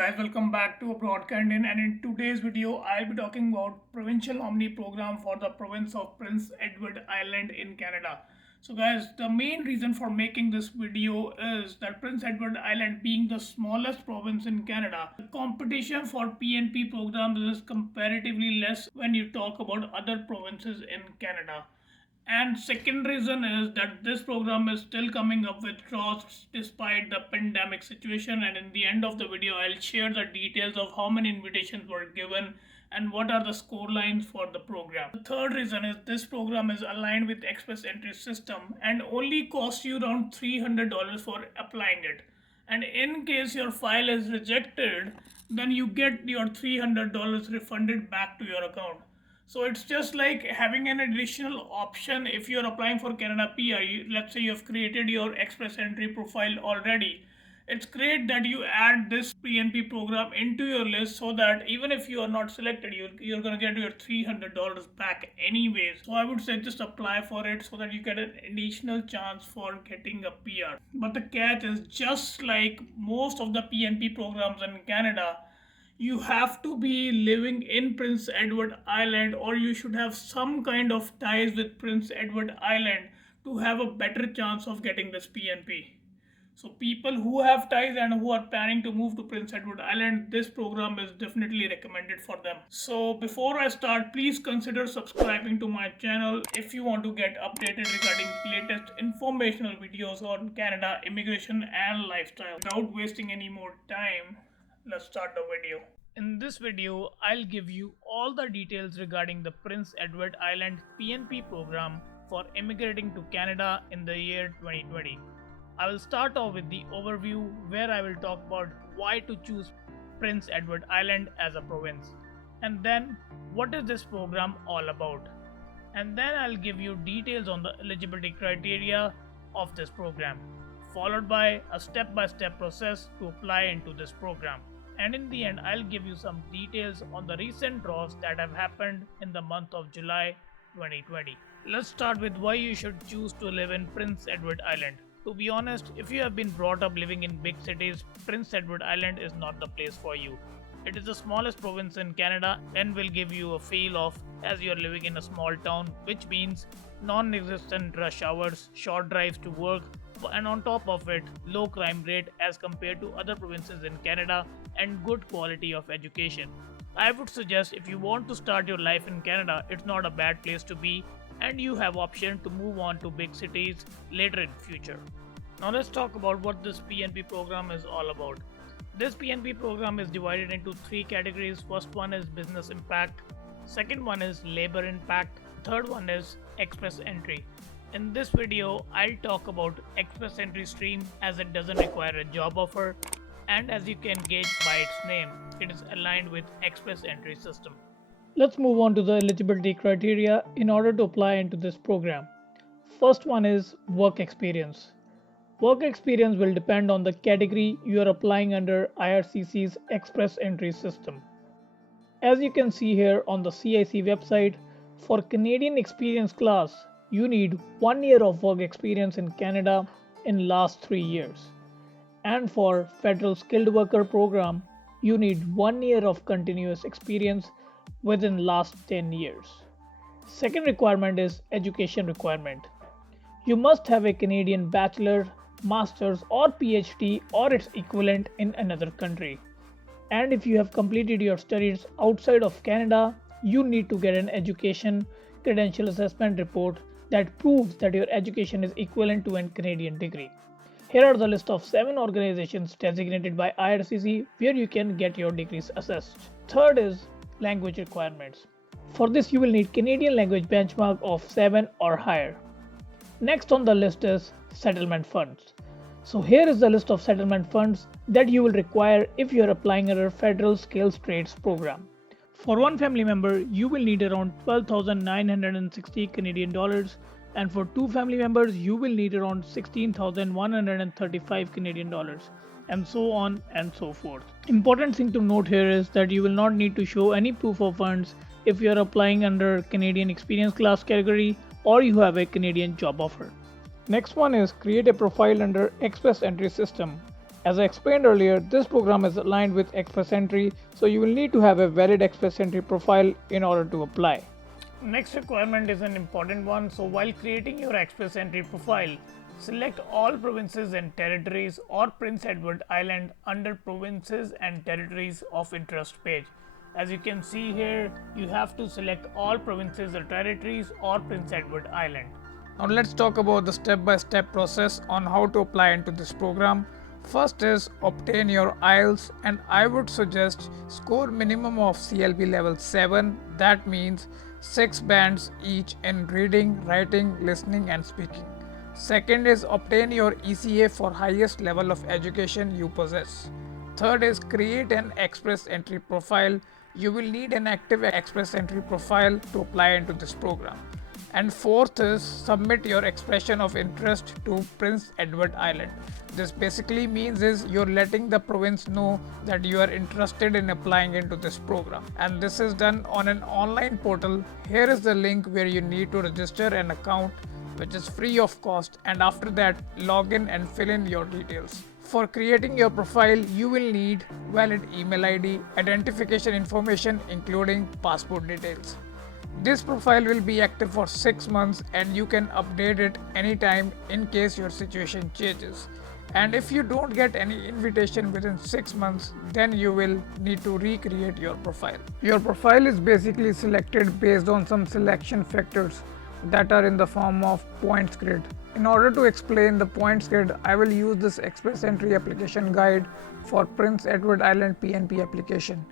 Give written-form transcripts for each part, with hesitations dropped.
Guys, welcome back to Abroad Canyon, and in today's video, I'll be talking about Provincial Omni program for the province of Prince Edward Island in Canada. So, guys, the main reason for making this video is that Prince Edward Island, being the smallest province in Canada, the competition for PNP programs is comparatively less when you talk about other provinces in Canada. And second reason is that this program is still coming up with draws despite the pandemic situation. And in the end of the video, I'll share the details of how many invitations were given and what are the score lines for the program. The third reason is this program is aligned with Express Entry system and only costs you around $300 for applying it. And in case your file is rejected, then you get your $300 refunded back to your account. So it's just like having an additional option if you're applying for Canada PR. Let's say you have created your Express Entry profile already. It's great that you add this PNP program into your list so that even if you are not selected, you're going to get your $300 back anyways. So I would say just apply for it so that you get an additional chance for getting a PR. But the catch is, just like most of the PNP programs in Canada, you have to be living in Prince Edward Island, or you should have some kind of ties with Prince Edward Island to have a better chance of getting this PNP. So people who have ties and who are planning to move to Prince Edward Island, this program is definitely recommended for them. So before I start, please consider subscribing to my channel if you want to get updated regarding latest informational videos on Canada immigration and lifestyle. Without wasting any more time, let's start the video. In this video, I'll give you all the details regarding the Prince Edward Island PNP program for immigrating to Canada in the year 2020. I will start off with the overview, where I will talk about why to choose Prince Edward Island as a province, and then what is this program all about, and then I'll give you details on the eligibility criteria of this program, followed by a step-by-step process to apply into this program. And in the end, I'll give you some details on the recent draws that have happened in the month of July 2020. Let's start with why you should choose to live in Prince Edward Island. To be honest, if you have been brought up living in big cities, Prince Edward Island is not the place for you. It is the smallest province in Canada and will give you a feel of as you are living in a small town, which means non-existent rush hours, short drives to work, and on top of it, low crime rate as compared to other provinces in Canada, and good quality of education. I would suggest if you want to start your life in Canada, it's not a bad place to be, and you have option to move on to big cities later in future. Now let's talk about what this PNP program is all about. This PNP program is divided into three categories. First one is business impact, second one is labor impact, third one is express entry. In this video, I'll talk about Express Entry stream as it doesn't require a job offer, and as you can gauge by its name, it is aligned with Express Entry system. Let's move on to the eligibility criteria in order to apply into this program. First one is work experience. Work experience will depend on the category you are applying under IRCC's Express Entry system. As you can see here on the CIC website, for Canadian experience class, you need 1 year of work experience in Canada in last 3 years. And for Federal Skilled Worker Program, you need 1 year of continuous experience within last 10 years. Second requirement is education requirement. You must have a Canadian bachelor, master's or PhD or its equivalent in another country. And if you have completed your studies outside of Canada, you need to get an education credential assessment report that proves that your education is equivalent to a Canadian degree. Here are the list of 7 organizations designated by IRCC where you can get your degrees assessed. Third is language requirements. For this, you will need Canadian language benchmark of 7 or higher. Next on the list is settlement funds. So here is the list of settlement funds that you will require if you are applying under Federal Skills Trades program. For one family member, you will need around 12,960 Canadian dollars, and for two family members, you will need around 16,135 Canadian dollars, and so on and so forth. Important thing to note here is that you will not need to show any proof of funds if you are applying under Canadian experience class category or you have a Canadian job offer. Next one is create a profile under Express Entry system. As I explained earlier, this program is aligned with Express Entry, so you will need to have a valid Express Entry profile in order to apply. Next requirement is an important one. So while creating your Express Entry profile, select all provinces and territories or Prince Edward Island under provinces and territories of interest page. As you can see here, you have to select all provinces or territories or Prince Edward Island. Now let's talk about the step-by-step process on how to apply into this program. First is obtain your IELTS, and I would suggest score minimum of CLB level 7, that means 6 bands each in reading, writing, listening and speaking. Second is obtain your ECA for highest level of education you possess. Third is create an Express Entry profile. You will need an active Express Entry profile to apply into this program. And fourth is submit your expression of interest to Prince Edward Island. This basically means is you're letting the province know that you are interested in applying into this program, and this is done on an online portal. Here is the link where you need to register an account, which is free of cost, and after that log in and fill in your details. For creating your profile, you will need valid email ID, identification information including passport details. This profile will be active for 6 months and you can update it anytime in case your situation changes. And if you don't get any invitation within 6 months, then you will need to recreate your profile. Your profile is basically selected based on some selection factors that are in the form of points grid. In order to explain the points grid, I will use this Express Entry application guide for Prince Edward Island PNP application.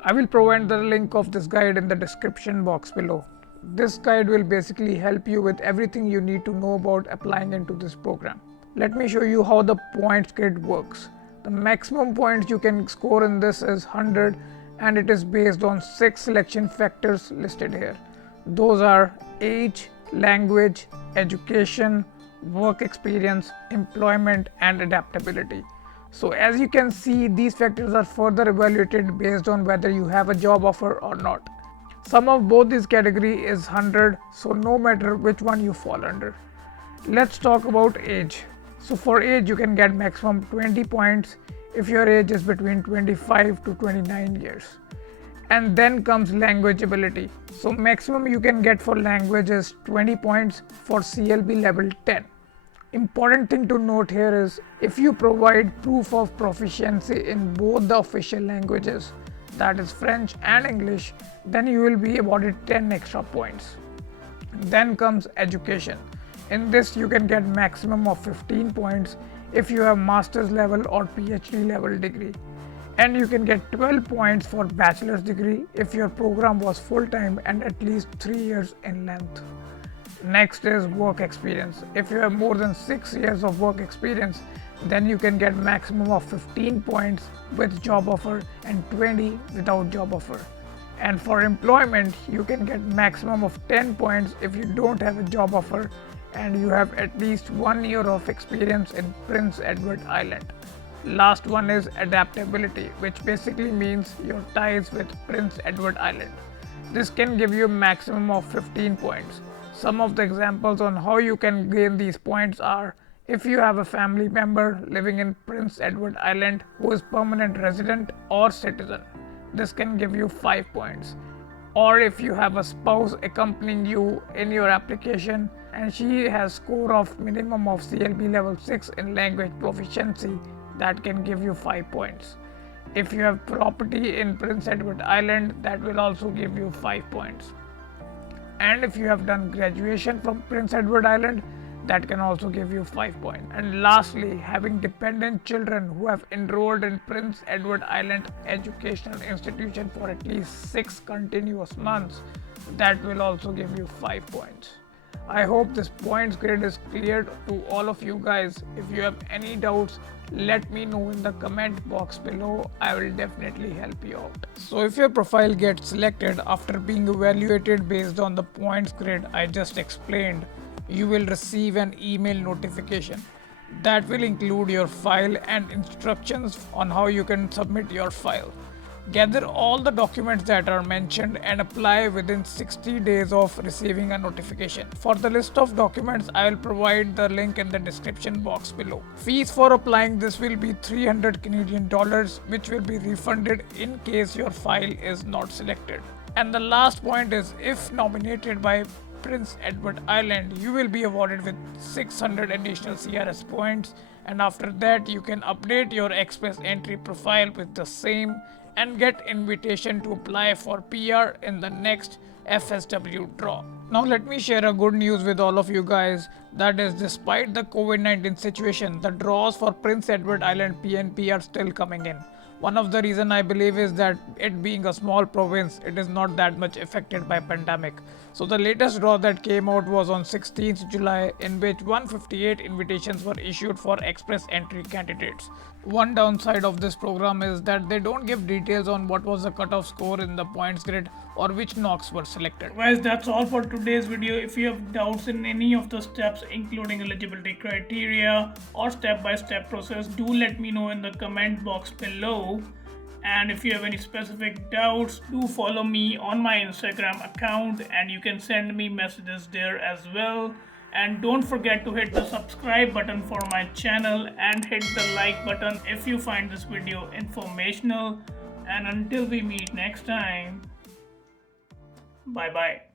I will provide the link of this guide in the description box below. This guide will basically help you with everything you need to know about applying into this program. Let me show you how the points grid works. The maximum points you can score in this is 100, and it is based on 6 selection factors listed here. Those are age, language, education, work experience, employment and adaptability. So as you can see, these factors are further evaluated based on whether you have a job offer or not. Sum of both these category is 100, so no matter which one you fall under. Let's talk about age. So for age, you can get maximum 20 points if your age is between 25 to 29 years. And then comes language ability. So maximum you can get for language is 20 points for CLB level 10. Important thing to note here is if you provide proof of proficiency in both the official languages, that is French and English, then you will be awarded 10 extra points. Then comes education. In this you can get maximum of 15 points if you have master's level or PhD level degree. And you can get 12 points for bachelor's degree if your program was full-time and at least 3 years in length. Next is work experience. If you have more than 6 years of work experience, then you can get maximum of 15 points with job offer and 20 without job offer. And for employment, you can get maximum of 10 points if you don't have a job offer and you have at least 1 year of experience in Prince Edward Island. Last one is adaptability, which basically means your ties with Prince Edward Island. This can give you a maximum of 15 points. Some of the examples on how you can gain these points are if you have a family member living in Prince Edward Island who is permanent resident or citizen, this can give you 5 points. Or if you have a spouse accompanying you in your application and she has score of minimum of CLB level 6 in language proficiency, that can give you 5 points. If you have property in Prince Edward Island, that will also give you 5 points. And if you have done graduation from Prince Edward Island, that can also give you 5 points. And lastly, having dependent children who have enrolled in Prince Edward Island educational institution for at least 6 continuous months, that will also give you 5 points. I hope this points grid is clear to all of you guys. If you have any doubts, let me know in the comment box below. I will definitely help you out. So if your profile gets selected after being evaluated based on the points grid I just explained, you will receive an email notification that will include your file and instructions on how you can submit your file. Gather all the documents that are mentioned and apply within 60 days of receiving a notification. For the list of documents, I will provide the link in the description box below. Fees for applying this will be 300 Canadian dollars, which will be refunded in case your file is not selected. And the last point is, if nominated by Prince Edward Island, you will be awarded with 600 additional CRS points, and after that you can update your Express Entry profile with the same and get invitation to apply for PR in the next FSW draw. Now let me share a good news with all of you guys, that is, despite the COVID-19 situation, the draws for Prince Edward Island PNP are still coming in. One of the reason I believe is that it being a small province, it is not that much affected by pandemic. So the latest draw that came out was on 16th July, in which 158 invitations were issued for Express Entry candidates. One downside of this program is that they don't give details on what was the cutoff score in the points grid or which knocks were selected. Guys, that's all for today's video. If you have doubts in any of the steps, including eligibility criteria or step-by-step process, do let me know in the comment box below. And if you have any specific doubts, do follow me on my Instagram account and you can send me messages there as well. And don't forget to hit the subscribe button for my channel and hit the like button if you find this video informational. And until we meet next time, bye bye.